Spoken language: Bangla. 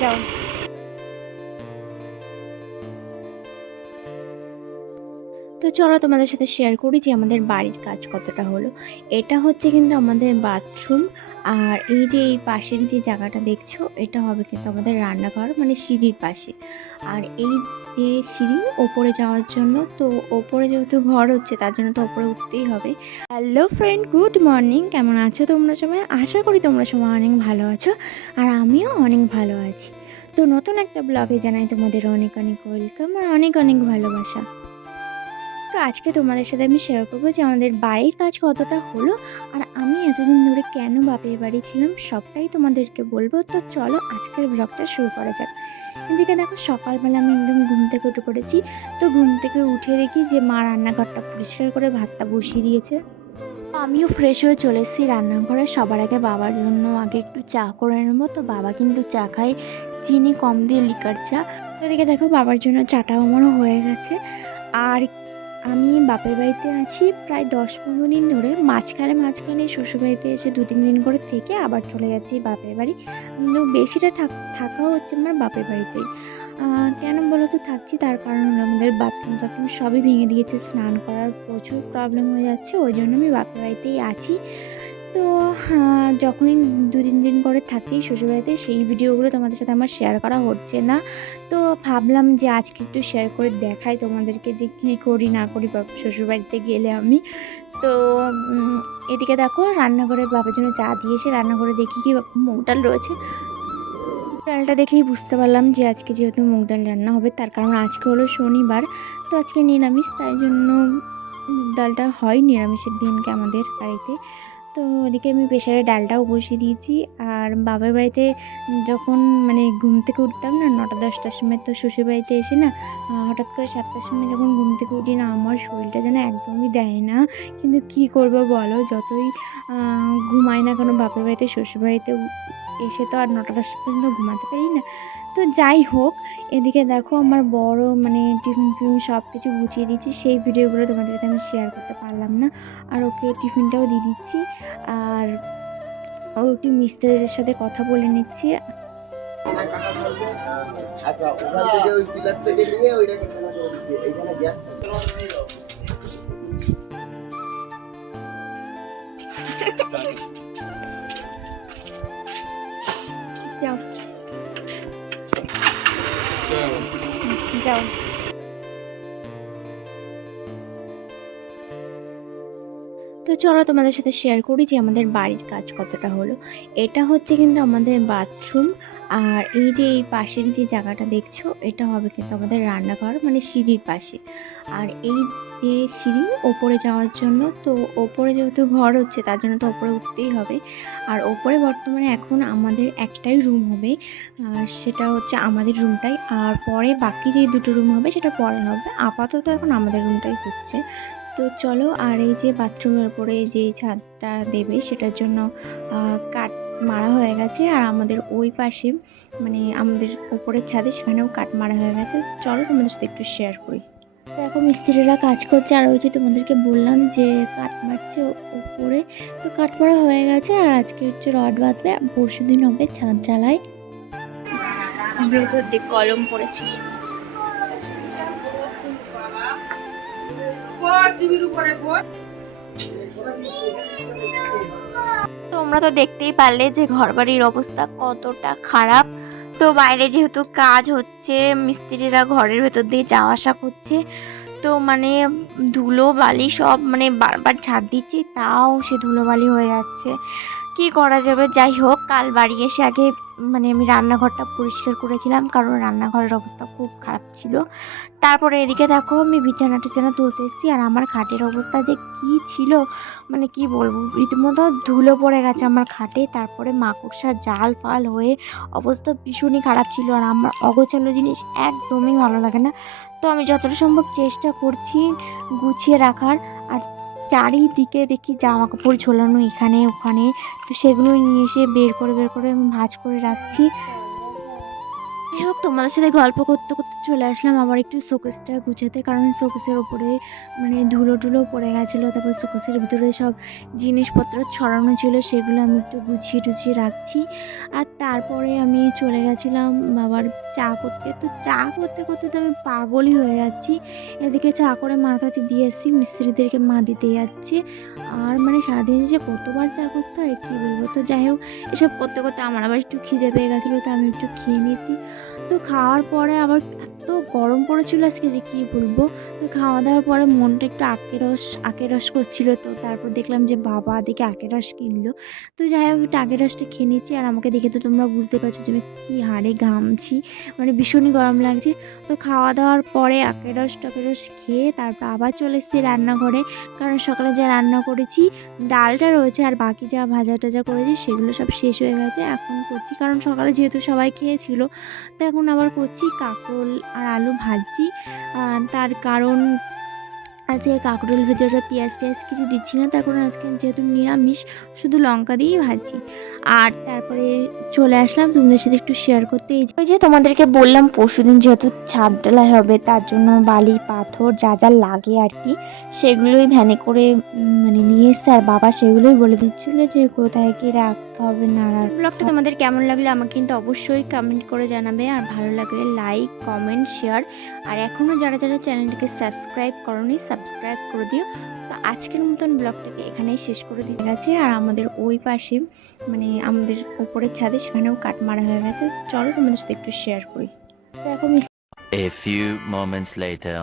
যাও। তো চলো তোমাদের সাথে শেয়ার করি যে আমাদের বাড়ির কাজ কতটা হলো। এটা হচ্ছে কিন্তু আমাদের বাথরুম। আর এই যে এই পাশের যে জায়গাটা দেখছো, এটা হবে কিন্তু আমাদের রান্নাঘর, মানে সিঁড়ির পাশে। আর এই যে সিঁড়ি ওপরে যাওয়ার জন্য, তো ওপরে যেহেতু ঘর হচ্ছে তার জন্য তো ওপরে উঠতেই হবে। Hello friend, good morning. কেমন আছো তোমরা সবাই? আশা করি তোমরা সবাই অনেক ভালো আছো, আর আমিও অনেক ভালো আছি। তো নতুন একটা ব্লগে জানাই তোমাদের অনেক অনেক ওয়েলকাম আর অনেক অনেক ভালোবাসা। তো আজকে তোমাদের সাথে আমি শেয়ার করবো যে আমাদের বাড়ির কাজ কতটা হলো, আর আমি এতদিন ধরে কেন বাপের বাড়ি ছিলাম সবটাই তোমাদেরকে বলবো। তো চলো আজকের ব্লগটা শুরু করা যাক। এদিকে দেখো, সকালবেলা আমি একদম ঘুম থেকে উঠে পড়েছি। তো ঘুম থেকে উঠে দেখি যে মা রান্নাঘরটা পরিষ্কার করে ভাতটা বসিয়ে দিয়েছে। তো আমিও ফ্রেশ হয়ে চলে এসেছি রান্নাঘরে। সবার আগে বাবার জন্য আগে একটু চা করে নেবো। তো বাবা কিন্তু চা খায় চিনি কম দিয়ে, লিকার চা। তো এদিকে দেখো, বাবার জন্য চাটাও আমারও হয়ে গেছে। আর আমি বাপের বাড়িতে আছি প্রায় 10-15 দিন ধরে। মাঝখানে শ্বশুরবাড়িতে এসে 2-3 দিন করে থেকে আবার চলে যাচ্ছি বাপের বাড়ি। কিন্তু বেশিটা থাকাও হচ্ছে আমার বাপের বাড়িতেই। কেন বলো তো থাকছি, তার কারণ হলো আমাদের বাথরুম টাথরুম সবই ভেঙে দিয়েছে। স্নান করার প্রচুর প্রবলেম হয়ে যাচ্ছে, ওই জন্য আমি বাপের বাড়িতেই আছি। তো যখনই 2-3 দিন করে থাকি শ্বশুরবাড়িতে, সেই ভিডিওগুলো তোমাদের সাথে আমার শেয়ার করা হচ্ছে না। তো ভাবলাম যে আজকে একটু শেয়ার করে দেখাই তোমাদেরকে যে কী করি না করি শ্বশুরবাড়িতে গেলে আমি। তো এদিকে দেখো, রান্নাঘরে বাবার জন্য চা দিয়ে এসে রান্নাঘরে দেখি কি মুগ ডাল রয়েছে। ডালটা দেখেই বুঝতে পারলাম যে আজকে যেহেতু মুগ ডাল রান্না হবে, তার কারণ আজকে হলো শনিবার। তো আজকে নিরামিষ, তাই জন্য মুগ ডালটা হয় নিরামিষের দিনকে আমাদের বাড়িতে। তো ওদিকে আমি প্রেশারে ডালটাও বসিয়ে দিয়েছি। আর বাবার বাড়িতে যখন মানে ঘুম থেকে উঠতাম না 9টা-10টার সময়, তো শ্বশুর বাড়িতে এসে না হঠাৎ করে 7টার সময় যখন ঘুম থেকে উঠি না, আমার শরীরটা যেন একদমই দেয় না। কিন্তু কি করব বলো, যতই ঘুমাই না কেন বাপের বাড়িতে শ্বশুর বাড়িতে এসে তো আর 9টা-10টা পর্যন্ত ঘুমাতে পারি না। তো যাই হোক, এদিকে দেখো আমার বড় মানে টিফিন ফিফিন সব কিছু গুছিয়ে দিচ্ছি। সেই ভিডিওগুলো তোমাদের সাথে আমি শেয়ার করতে পারলাম না। আর ওকে টিফিনটাও দিয়ে দিচ্ছি। আর ও একটু মিস্ত্রিদের সাথে কথা বলে নিচ্ছি। আচ্ছা, ওখান থেকে ওই পিলার থেকে নিয়ে ওইটাকে খানা করে দিচ্ছি। এইখানে গ্যাস যাও যাও। তো চলো তোমাদের সাথে শেয়ার করি যে আমাদের বাড়ির কাজ কতটা হলো। এটা হচ্ছে কিন্তু আমাদের বাথরুম। আর এই যে এই পাশের যে জায়গাটা দেখছো, এটা হবে কিন্তু আমাদের রান্নাঘর, মানে সিঁড়ির পাশে। আর এই যে সিঁড়ি ওপরে যাওয়ার জন্য, তো ওপরে যেহেতু ঘর হচ্ছে তার জন্য তো ওপরে উঠতেই হবে। আর ওপরে বর্তমানে এখন আমাদের একটাই রুম হবে, সেটা হচ্ছে আমাদের রুমটাই। আর পরে বাকি যেই দুটো রুম হবে সেটা পরে হবে, আপাতত এখন আমাদের রুমটাই হচ্ছে। তো চলো, আর এই যে বাথরুমের উপরে যে ছাদটা দেবে সেটার জন্য কাঠ মারা হয়ে গেছে। আর আমাদের ওই পাশে মানে আমাদের উপরের ছাদে সেখানেও কাঠ মারা হয়ে গেছে। চলো তোমাদের সাথে একটু শেয়ার করি। দেখো মিস্ত্রিরা কাজ করছে, আর ওই যে তোমাদেরকে বললাম যে কাঠ মারছে উপরে। তো কাঠ মারা হয়ে গেছে, আর আজকে হচ্ছে রড বাঁধবে, পরশু দিন হবে ছাদ জ্বালাই। ভেতর দিক কলম পড়েছে। তোমরা তো দেখতেই পারলে যে ঘরবাড়ির অবস্থা কতটা খারাপ। তো বাইরে যেহেতু কাজ হচ্ছে, মিস্ত্রিরা ঘরের ভেতর দিয়ে যাওয়া আসা করছে। তো মানে ধুলো বালি সব মানে বারবার ঝাড় দিচ্ছি, তাও সে ধুলো বালি হয়ে যাচ্ছে। কি করা যাবে? যাই হোক, কাল বাড়ি এসে আগে মানে আমি রান্নাঘরটা পরিষ্কার করেছিলাম, কারণ রান্নাঘরের অবস্থা খুব খারাপ ছিল। তারপরে এদিকে দেখো আমি বিছানা টিছানা তুলতে এসেছি, আর আমার খাটের অবস্থা যে কি ছিল মানে কি বলবো, রীতিমতো ধুলো পড়ে গেছে আমার খাটে। তারপরে মাকড়সা জাল ফাল হয়ে অবস্থা ভীষণই খারাপ ছিল। আর আমার অগোছালো জিনিস একদমই ভালো লাগে না। তো আমি যতটা সম্ভব চেষ্টা করছি গুছিয়ে রাখার। আর চারিদিকে দেখি জামা কাপড় ঝোলানো এখানে ওখানে, তো সেগুলো নিয়ে এসে বের করে আমি ভাঁজ করে রাখছি। যাই হোক, তোমাদের সাথে গল্প করতে করতে চলে আসলাম আবার একটু শোকেসটা গুছাতে, কারণ শোকেসের ওপরে মানে ধুলো টুলো পড়ে গেছিলো, তারপর শোকেসের ভিতরে সব জিনিসপত্র ছড়ানো ছিল, সেগুলো আমি একটু গুছিয়ে টুছিয়ে রাখছি। আর তারপরে আমি চলে গেছিলাম বাবার চা করতে। তো চা করতে করতে তো আমি পাগলই হয়ে যাচ্ছি। এদিকে চা করে মার কাছে দিয়ে এসেছি, মিস্ত্রিদেরকে মা দিতে যাচ্ছে। আর মানে সারাদিন যে কতবার চা করতে হয় কী বলবো। তো যাই হোক, এসব করতে করতে আমার আবার একটু খিদে পেয়ে গেছিলো, তো আমি একটু খেয়ে নিয়েছি। তো খাওয়ার পরে আবার এত গরম পড়েছিল আজকে যে কী বলবো। তো খাওয়া দাওয়ার পরে মনটা একটু আখের রস করছিল। তো তারপর দেখলাম যে বাবা দেখে আখের রস কিনলো। তো যাই হোক, একটু আখের রসটা খেয়ে নিচ্ছি। আর আমাকে দেখে তো তোমরা বুঝতে পারছো যে আমি কী হারে ঘামছি, মানে ভীষণই গরম লাগছে। তো খাওয়া দাওয়ার পরে আখের রস খেয়ে তারপর আবার চলে এসেছি রান্নাঘরে, কারণ সকালে যা রান্না করেছি ডালটা রয়েছে, আর বাকি যা ভাজা টাজা করেছি সেগুলো সব শেষ হয়ে গেছে। এখন করছি, কারণ সকালে যেহেতু সবাই খেয়েছিল, তো এখন আবার করছি কাঁকরোল আর আলু ভাজছি। তার কারণ আজকে কাঁকরোলের ভিতরে পেঁয়াজ টেয়াজ কিছু দিচ্ছি না, তার কারণ আজকে যেহেতু নিরামিষ, শুধু লঙ্কা দিয়েই ভাজছি। আর তারপরে চলে আসলাম তোমাদের সাথে একটু শেয়ার করতে। ওই যে তোমাদেরকে বললাম পরশুদিন যেহেতু ছাদ ঢালাই হবে, তার জন্য বালি পাথর যা যা লাগে আর কি, সেগুলোই ভ্যানে করে মানে নিয়ে এসছে। আর বাবা সেগুলোই বলে দিচ্ছিলো যে কোথায় কি রাখতে হবে না রাখতে। ব্লগটা তোমাদের কেমন লাগলো আমাকে কিন্তু অবশ্যই কমেন্ট করে জানাবে, আর ভালো লাগলে লাইক কমেন্ট শেয়ার। আর এখনও যারা যারা চ্যানেলটিকে সাবস্ক্রাইব করোনি সাবস্ক্রাইব করে দিও। তো আজকের মতন ব্লগটাকে এখানেই শেষ করে দিতে গেছে। আর আমাদের ওই পাশে মানে আমাদের উপরের ছাদে সেখানেও কাট মারা হয়ে গেছে। চলো তোমাদের সাথে একটু শেয়ার করি। দেখো A few moments later.